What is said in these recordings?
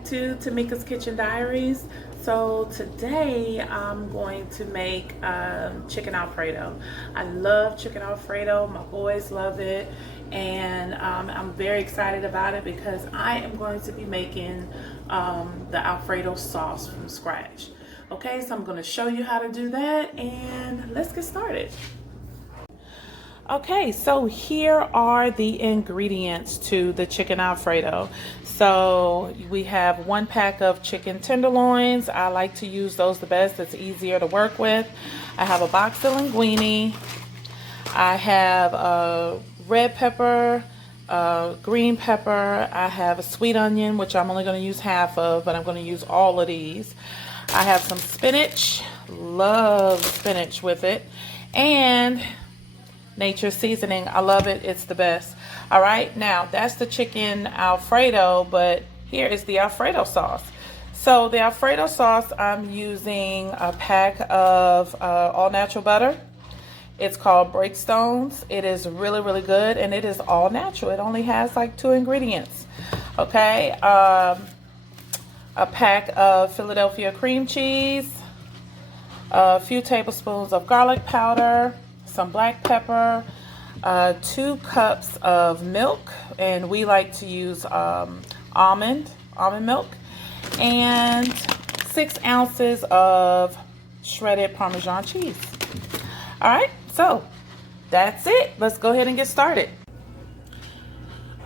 back to Tamika's Kitchen Diaries. So today I'm going to make chicken Alfredo. I love chicken Alfredo. My boys love it, and I'm very excited about it because I am going to be making the Alfredo sauce from scratch. Okay, so I'm going to show you how to do that, and let's get started. Okay, so here are the ingredients to the chicken Alfredo. So we have 1 pack of chicken tenderloins. I like to use those the best. It's easier to work with. I have a box of linguine. I have a red pepper, green pepper. I have a sweet onion, which I'm only going to use half of, but I'm going to use all of these. I have some spinach. Love spinach with it. And nature seasoning. I love it. It's the best. All right, now that's the chicken Alfredo, but here is the Alfredo sauce. So the Alfredo sauce, I'm using a pack of all natural butter. It's called Breakstones. It is really, really good, and it is all natural. It only has like 2 ingredients. Okay, a pack of Philadelphia cream cheese, a few tablespoons of garlic powder, some black pepper, 2 cups of milk, and we like to use almond milk, and 6 ounces of shredded Parmesan cheese. All right, so that's it. Let's go ahead and get started.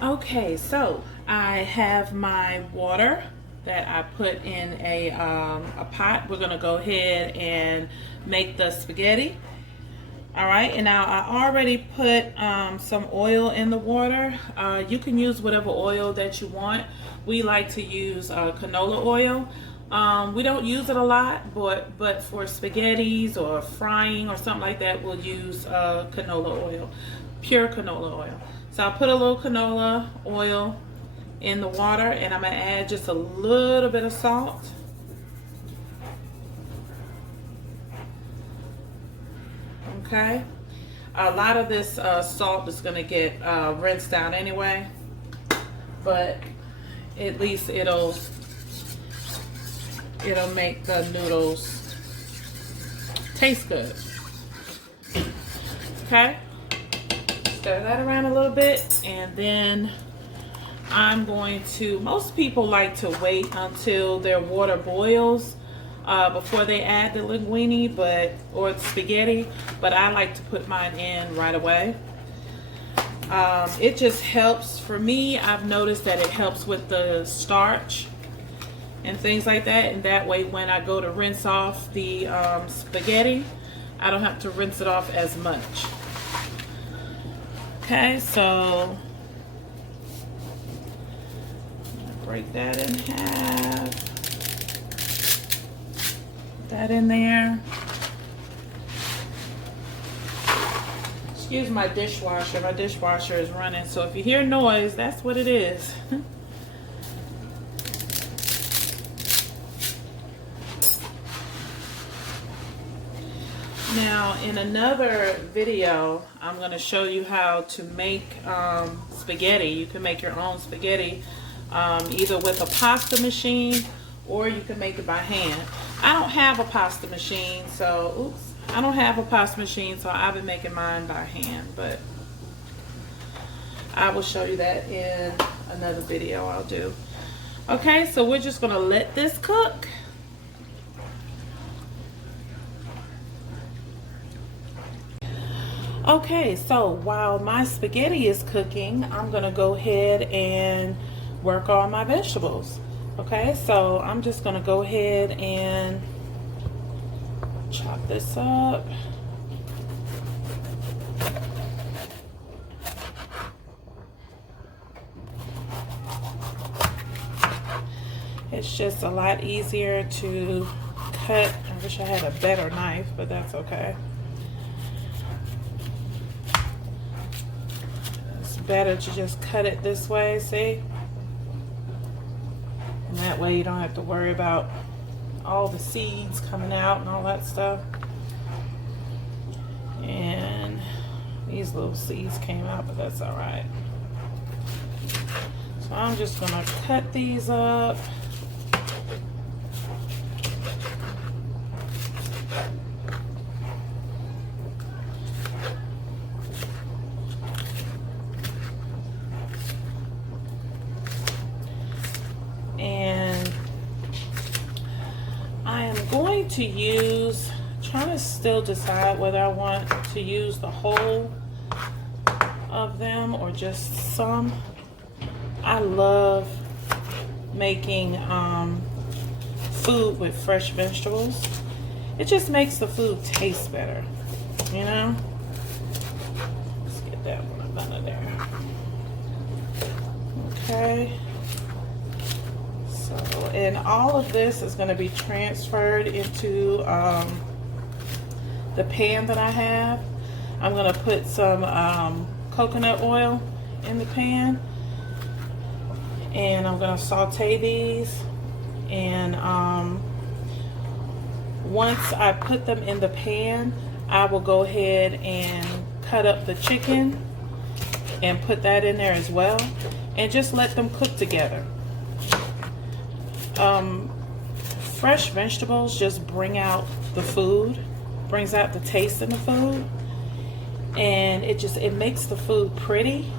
Okay, so I have my water that I put in a pot. We're gonna go ahead and make the spaghetti. All right, and now I already put some oil in the water. You can use whatever oil that you want. We like to use canola oil. We don't use it a lot, but for spaghettis or frying or something like that, we'll use canola oil, pure canola oil. So I'll put a little canola oil in the water, and I'm gonna add just a little bit of salt. Okay, a lot of this salt is going to get rinsed out anyway, but at least it'll make the noodles taste good. Okay, stir that around a little bit, and then I'm going to, most people like to wait until their water boils before they add the linguine, or spaghetti, but I like to put mine in right away. It just helps for me. I've noticed that it helps with the starch and things like that, and that way when I go to rinse off the spaghetti, I don't have to rinse it off as much. Okay, so break that in half. That in there. Excuse my dishwasher. My dishwasher is running, so if you hear noise, that's what it is. Now, in another video, I'm going to show you how to make spaghetti. You can make your own spaghetti either with a pasta machine, or you can make it by hand. I don't have a pasta machine, so I've been making mine by hand, but I will show you that in another video I'll do. Okay, so we're just gonna let this cook. Okay, so while my spaghetti is cooking, I'm gonna go ahead and work on my vegetables. Okay, so I'm just gonna go ahead and chop this up. It's just a lot easier to cut. I wish I had a better knife, but that's okay. It's better to just cut it this way, see? And that way you don't have to worry about all the seeds coming out and all that stuff. And these little seeds came out, but that's all right. So I'm just gonna cut these up. to use, trying to still decide whether I want to use the whole of them or just some. I love making food with fresh vegetables. It just makes the food taste better, you know? Let's get that one out of there. Okay. So, and all of this is going to be transferred into the pan that I have. I'm going to put some coconut oil in the pan, and I'm going to saute these. And once I put them in the pan, I will go ahead and cut up the chicken and put that in there as well, and just let them cook together. Fresh vegetables just bring out the food, brings out the taste in the food, and it makes the food pretty.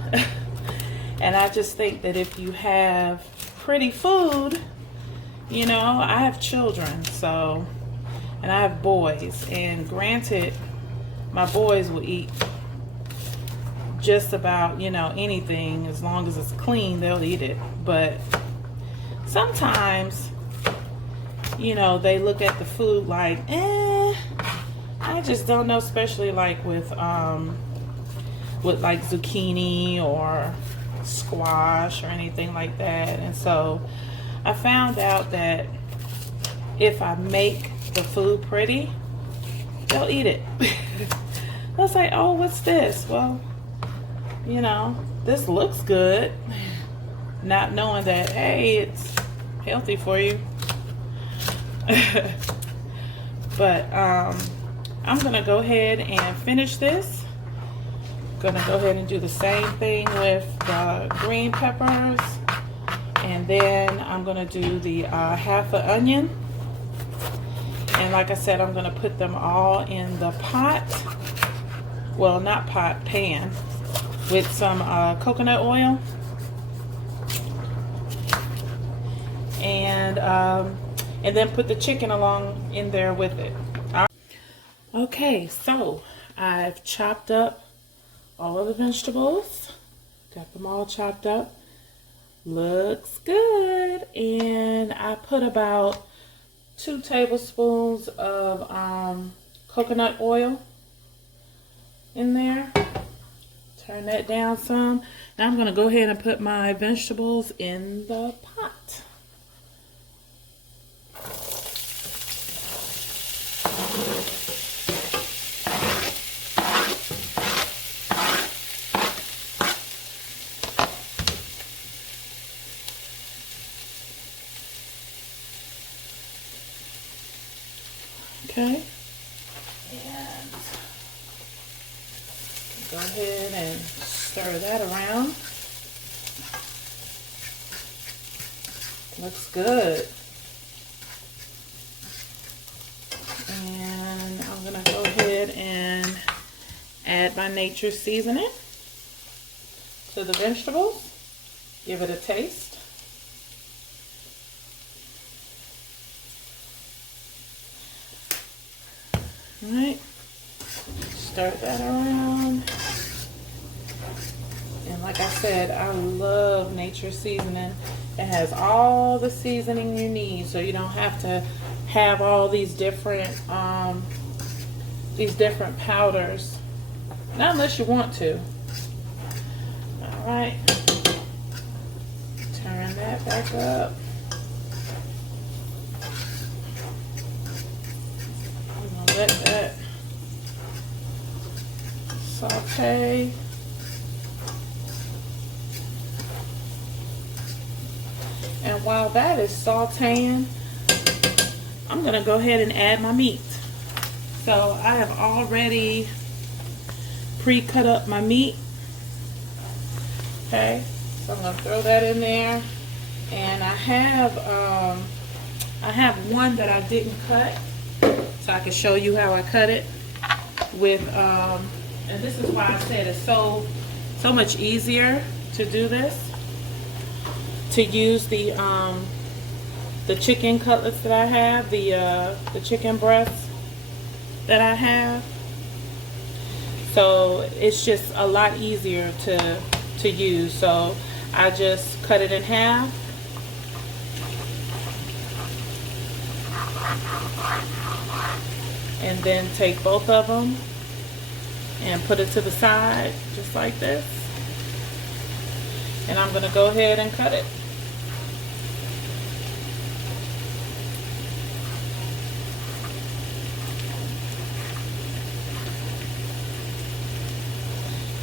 And I just think that if you have pretty food, you know, I have children, so, and I have boys, and granted, my boys will eat just about, you know, anything as long as it's clean, they'll eat it. But sometimes, you know, they look at the food like, I just don't know, especially like with like zucchini or squash or anything like that. And so I found out that if I make the food pretty, they'll eat it. They'll say, oh, what's this? Well, you know, this looks good. Not knowing that, hey, it's healthy for you. But I'm gonna go ahead and finish this. Gonna go ahead and do the same thing with the green peppers, and then I'm gonna do the half an onion. And like I said, I'm gonna put them all in the pot, well, not pot, pan, with some coconut oil. And then put the chicken along in there with it. Okay, so I've chopped up all of the vegetables. Got them all chopped up. Looks good. And I put about 2 tablespoons of coconut oil in there. Turn that down some. Now I'm going to go ahead and put my vegetables in the pot. Okay, and go ahead and stir that around. Looks good. And I'm gonna go ahead and add my nature seasoning to the vegetables. Give it a taste. Alright, stir that around. And like I said, I love nature seasoning. It has all the seasoning you need, so you don't have to have all these different powders. Not unless you want to. Alright. Turn that back up. Let that saute. And while that is sauteing, I'm going to go ahead and add my meat. So I have already pre-cut up my meat. Okay, so I'm going to throw that in there. And I have one that I didn't cut, so I can show you how I cut it with, and this is why I said it's so much easier to do this, to use the the chicken cutlets that I have, the chicken breasts that I have. So it's just a lot easier to use. So I just cut it in half. And then take both of them and put it to the side just like this. And I'm going to go ahead and cut it.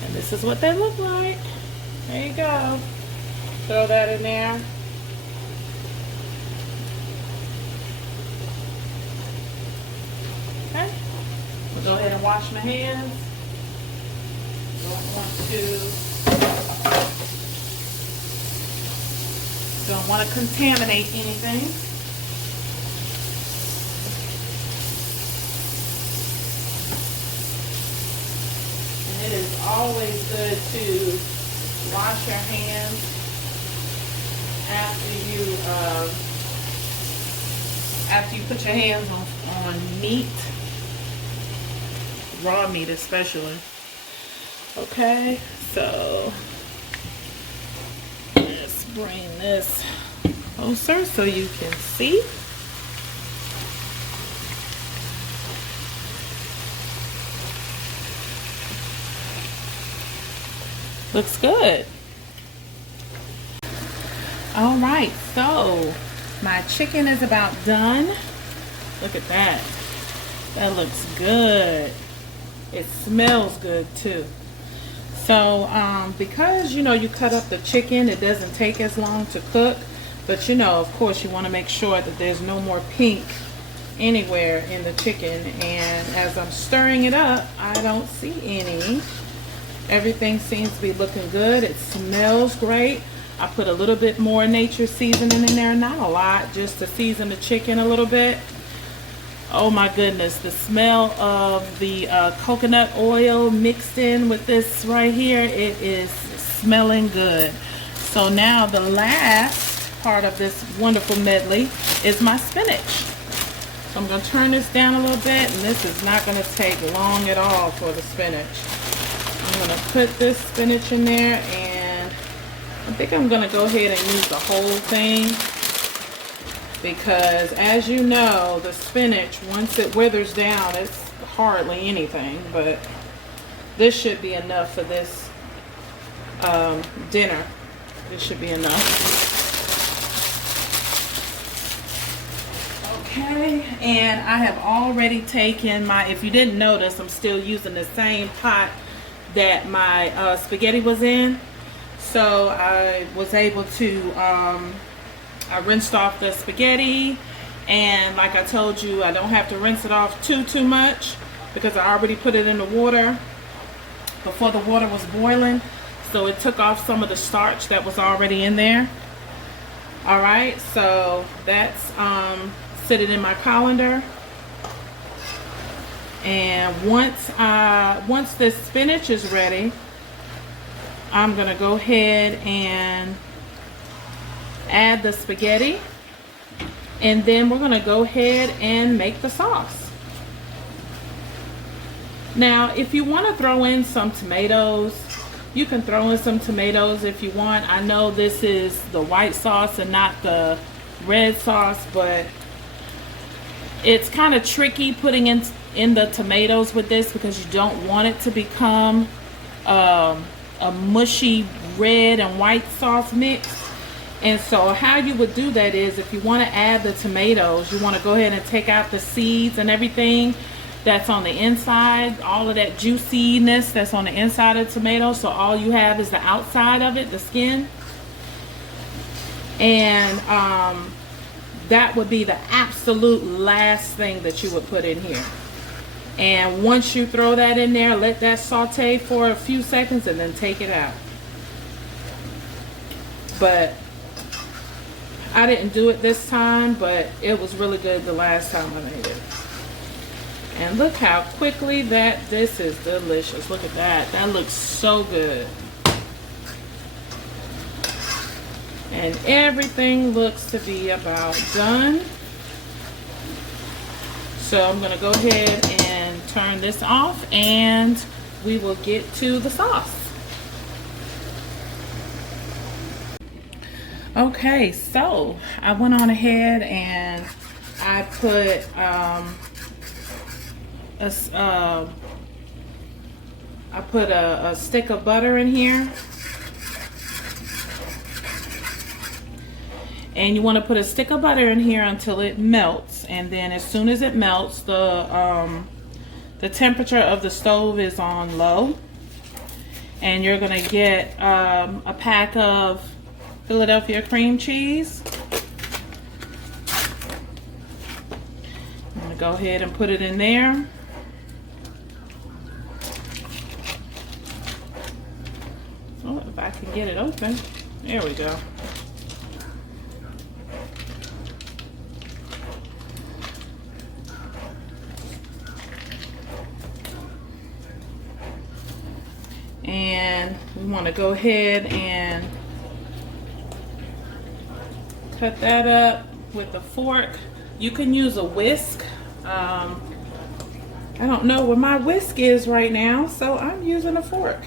And this is what they look like. There you go. Throw that in there. Okay. I'll go ahead and wash my hands. Don't want to contaminate anything. And it is always good to wash your hands after you put your hands on meat, raw meat especially. Okay, so let's bring this closer so you can see. Looks good. All right, so my chicken is about done. Look at that. That looks good. It smells good too. So because you cut up the chicken, it doesn't take as long to cook, but of course you want to make sure that there's no more pink anywhere in the chicken. And as I'm stirring it up, I don't see any. Everything seems to be looking good. It smells great. I put a little bit more nature seasoning in there, not a lot, just to season the chicken a little bit. Oh my goodness, the smell of the coconut oil mixed in with this right here, it is smelling good. So now the last part of this wonderful medley is my spinach. So I'm going to turn this down a little bit, and this is not going to take long at all for the spinach. I'm going to put this spinach in there, and I think I'm going to go ahead and use the whole thing. Because as you know, the spinach, once it withers down, it's hardly anything. But this should be enough for this dinner. This should be enough. Okay, and I have already taken my, if you didn't notice, I'm still using the same pot that my spaghetti was in. So I was able to, I rinsed off the spaghetti, and like I told you, I don't have to rinse it off too much because I already put it in the water before the water was boiling. So it took off some of the starch that was already in there. Alright, so that's sitting in my colander. And once this spinach is ready, I'm gonna go ahead and add the spaghetti, and then we're gonna go ahead and make the sauce. Now, if you want to throw in some tomatoes, you can throw in some tomatoes if you want. I know this is the white sauce and not the red sauce, but it's kind of tricky putting in the tomatoes with this because you don't want it to become a mushy red and white sauce mix. And so how you would do that is, if you want to add the tomatoes, you want to go ahead and take out the seeds and everything that's on the inside, all of that juiciness that's on the inside of the tomato. So all you have is the outside of it, the skin. And that would be the absolute last thing that you would put in here. And once you throw that in there, let that saute for a few seconds and then take it out. But I didn't do it this time, but it was really good the last time I made it. And look how quickly this is delicious. Look at that. That looks so good. And everything looks to be about done. So I'm gonna go ahead and turn this off and we will get to the sauce. Okay, so I went on ahead and I put a stick of butter in here. And you want to put a stick of butter in here until it melts, and then as soon as it melts, the temperature of the stove is on low, and you're gonna get a pack of Philadelphia cream cheese. I'm gonna go ahead and put it in there. Oh, if I can get it open. There we go. And we want to go ahead and cut that up with a fork. You can use a whisk. I don't know where my whisk is right now, so I'm using a fork.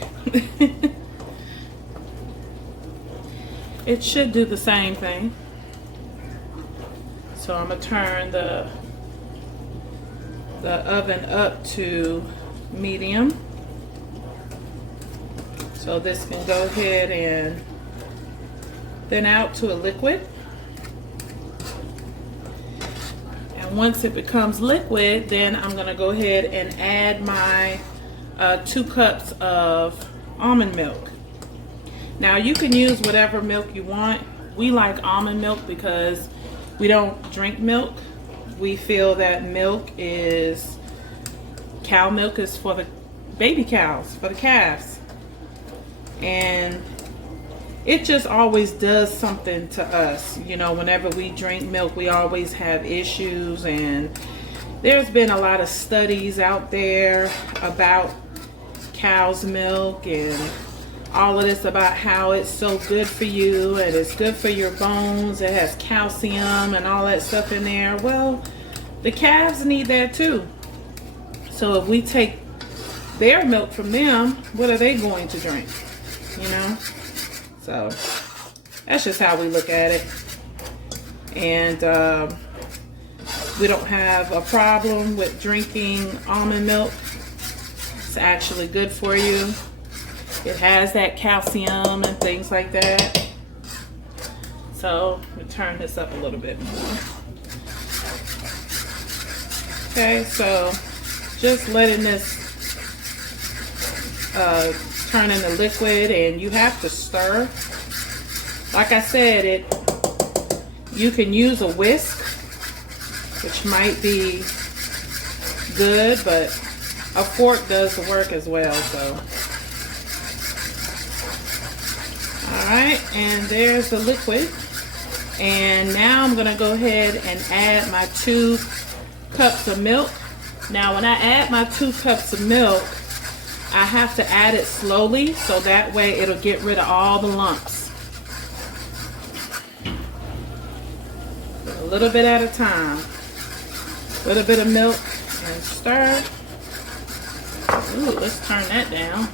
It should do the same thing. So I'm gonna turn the oven up to medium. So this can go ahead and thin out to a liquid. And once it becomes liquid, then I'm gonna go ahead and add my 2 cups of almond milk. Now you can use whatever milk you want. We like almond milk because we don't drink milk. We feel that cow milk is for the baby cows, for the calves. And it just always does something to us. You know, whenever we drink milk, we always have issues, and there's been a lot of studies out there about cow's milk and all of this about how it's so good for you and it's good for your bones. It has calcium and all that stuff in there. Well, the calves need that too. So if we take their milk from them, what are they going to drink? You know? So that's just how we look at it. And we don't have a problem with drinking almond milk. It's actually good for you. It has that calcium and things like that. So we'll turn this up a little bit more. Okay, so just letting this turn into liquid, and you have to stir. Like I said, you can use a whisk, which might be good, but a fork does the work as well. So alright, and there's the liquid. And now I'm gonna go ahead and add my 2 cups of milk. Now when I add my 2 cups of milk, I have to add it slowly so that way it'll get rid of all the lumps. A little bit at a time. A little bit of milk and stir. Ooh, let's turn that down.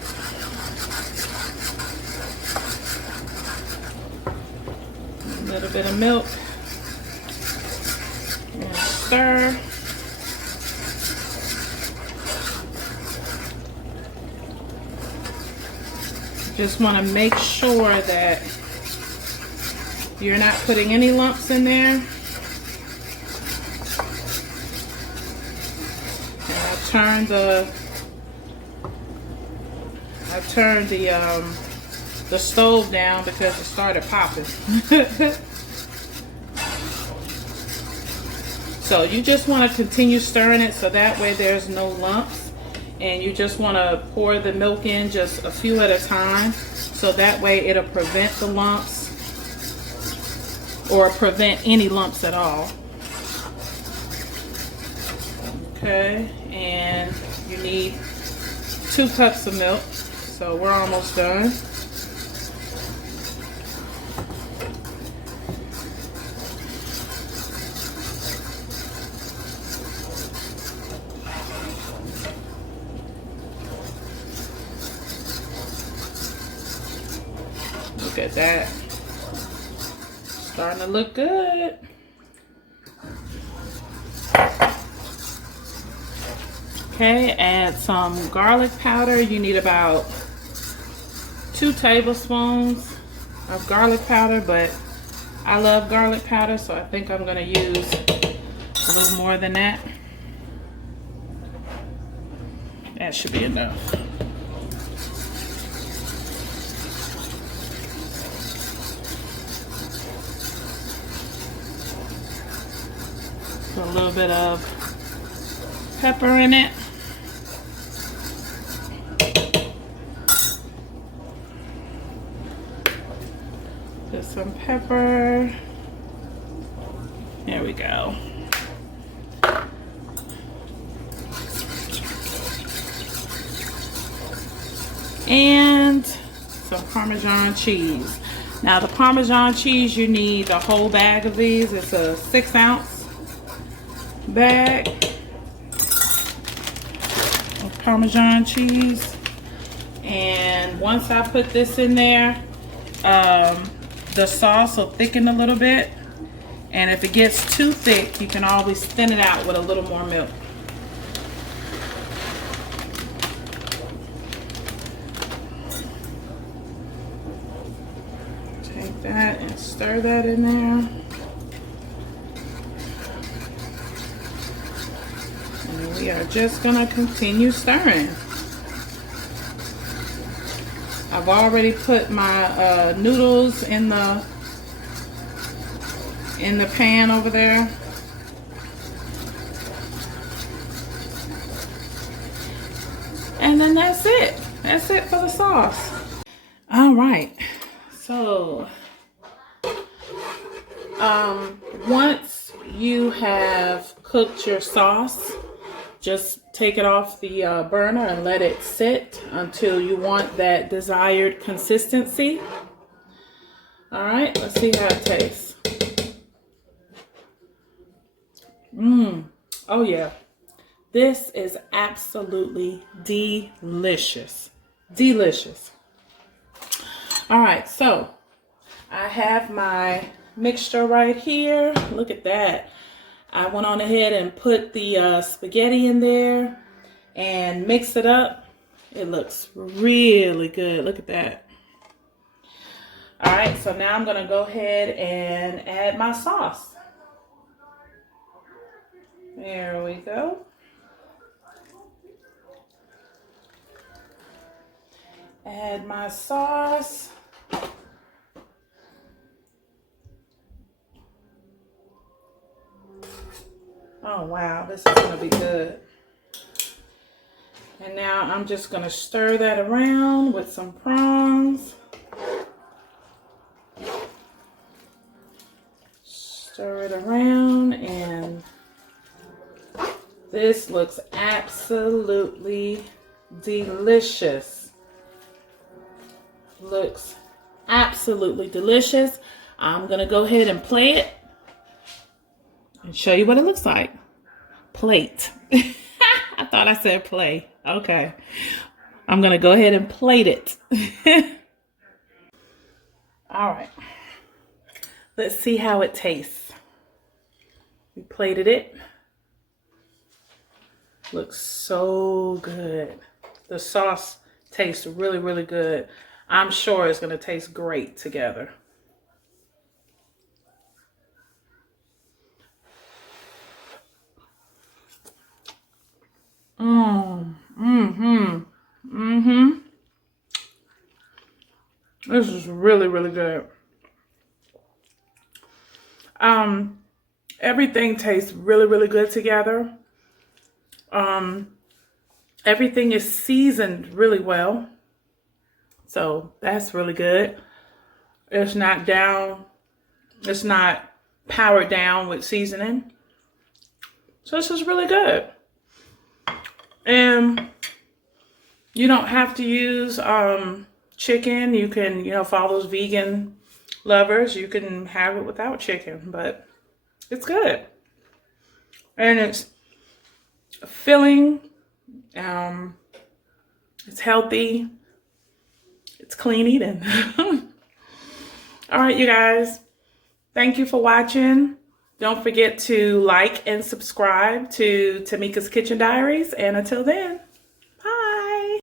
A little bit of milk and stir. Just want to make sure that you're not putting any lumps in there. And I turned the stove down because it started popping. So you just want to continue stirring it so that way there's no lumps. And you just want to pour the milk in just a few at a time, so that way it'll prevent the lumps, or prevent any lumps at all. Okay, and you need 2 cups of milk, so we're almost done. Look at that. Starting to look good. Okay, add some garlic powder. You need about 2 tablespoons of garlic powder, but I love garlic powder, so I think I'm gonna use a little more than that. That should be enough. Put a little bit of pepper in it. Put some pepper. There we go. And some Parmesan cheese. Now the Parmesan cheese, you need a whole bag of these. It's a 6-ounce bag of Parmesan cheese. And once I put this in there, the sauce will thicken a little bit. And if it gets too thick, you can always thin it out with a little more milk. Take that and stir that in there. And we are just gonna continue stirring. I've already put my noodles in the pan over there. And then that's it. That's it for the sauce. All right. So, once you have cooked your sauce, just take it off the burner and let it sit until you want that desired consistency. All right, let's see how it tastes. Oh yeah, this is absolutely delicious. Delicious. All right, so I have my mixture right here. Look at that. I went on ahead and put the spaghetti in there and mixed it up. It looks really good. Look at that. All right, so now I'm gonna go ahead and add my sauce. There we go. Add my sauce. Oh wow, this is gonna be good. And now I'm just gonna stir that around with some prawns. Stir it around, and this looks absolutely delicious. Looks absolutely delicious. I'm gonna go ahead and plate it and show you what it looks like. Plate. I thought I said play. Okay. I'm gonna go ahead and plate it. All right. Let's see how it tastes. We plated it. Looks so good. The sauce tastes really, really good. I'm sure it's gonna taste great together. This is really, really good. Everything tastes really, really good together. Everything is seasoned really well. So that's really good. It's not powered down with seasoning. So this is really good. And you don't have to use chicken. You can, for all those vegan lovers, you can have it without chicken, but it's good. And it's filling. It's healthy. It's clean eating. All right, you guys. Thank you for watching. Don't forget to like and subscribe to Tamika's Kitchen Diaries. And until then.